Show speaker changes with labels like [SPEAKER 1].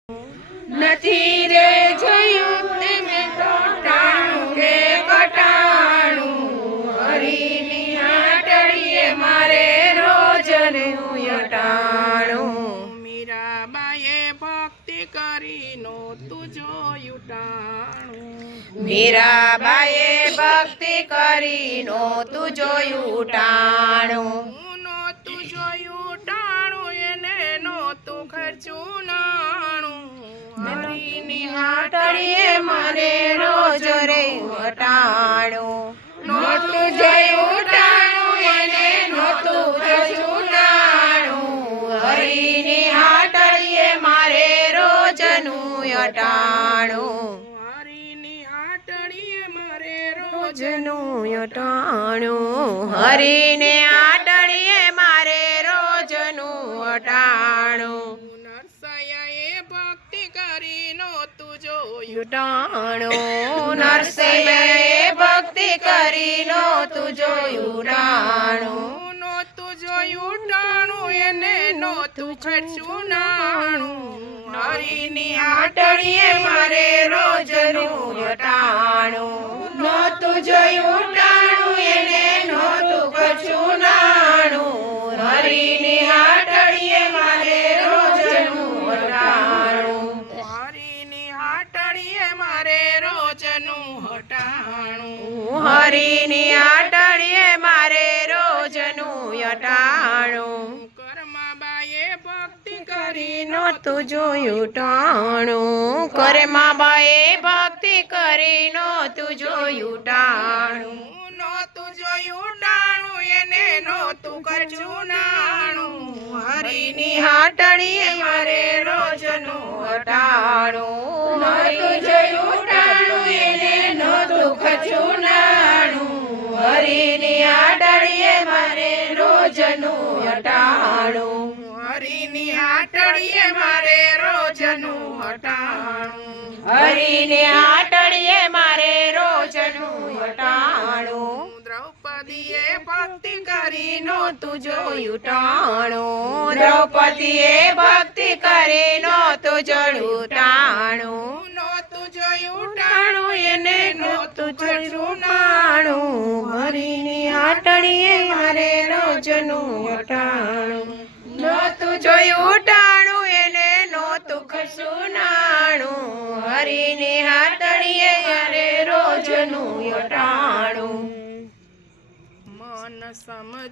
[SPEAKER 1] નથી રે જોયું તમે તો ટાણું કે કટાણું, હરીની આટડીએ મારે રોજ રહેવું અટાણું.
[SPEAKER 2] મીરાબાઈએ ભક્તિ કરી નહોતું જોયું ટાણું,
[SPEAKER 1] મીરાબાઈએ ભક્તિ કરી નહોતું જોયું ટાણું.
[SPEAKER 2] નહોતું જોયું ટાણું, એને નહોતું ખર્ચું નાણું, હરીની
[SPEAKER 1] આટડીએ મારે રોજ રહેવું અટાણું. નહોતું જોયું ટાણું, એને નહોતું ખર્ચું નાણું, હરીની આટડીએ મારે રોજનું અટાણું.
[SPEAKER 2] હરીની આટડીએ મારે
[SPEAKER 1] રોજનું અટાણું, હરીને આટડીએ મારે રોજનું અટાણું.
[SPEAKER 2] નરસૈયાએ ભક્તિ કરી નહોતું જોયું
[SPEAKER 1] ટાણું, નરસૈયાએ ભક્તિ કરી નહોતું જોયું ટાણું.
[SPEAKER 2] નહોતું જોયું ટાણું, એને નહોતું ખર્ચું નાણું, હરીની
[SPEAKER 1] આટડીએ મારે રોજનું અટાણું. નહોતું જોયું ટાણું, એને નહોતું ખર્ચું નાણું, હરીની આટડીએ મારે રોજનું અટાણું.
[SPEAKER 2] હરીની આટડીએ મારે રોજનું હટાણું,
[SPEAKER 1] હરીની આટડીએ મારે રોજનું અટાણું.
[SPEAKER 2] કરમાબાઈએ ભક્તિ કરી
[SPEAKER 1] નહોતું જોયું ટાણું, કરમાબાએ ભક્તિ કરી નહોતું જોયું ટાણું.
[SPEAKER 2] નહોતું જોયું ટાણું, એને નહોતું ખર્ચું નાણું,
[SPEAKER 1] હરીની આટડીએ મારે રોજનું અટાણું. નહોતું જોયું ટાણું, એને નહોતું ખર્ચું નાણું, હરીની આટડીએ મારે રોજનું અટાણું.
[SPEAKER 2] હરીની આટડીએ મારે રોજનું હટાણું.
[SPEAKER 1] હરીને આટડીએ મારે રોજનું અટાણું.
[SPEAKER 2] દ્રૌપદીએ ભક્તિ કરી
[SPEAKER 1] નહોતું જોયું ટાણું, દ્રૌપદીએ ભક્તિ કરી નહોતું જોયું ટાણું.
[SPEAKER 2] નહોતું જોયું
[SPEAKER 1] ટાણું, એને નહોતું જોયું નાણું, હરીની આટડીએ મારે રોજનું અટાણું. નહોતું જોયું ટાણું, એને નહોતું ખર્ચું નાણું, હરીની આટડીએ મારે રોજનું અટાણું.
[SPEAKER 2] મન સમજ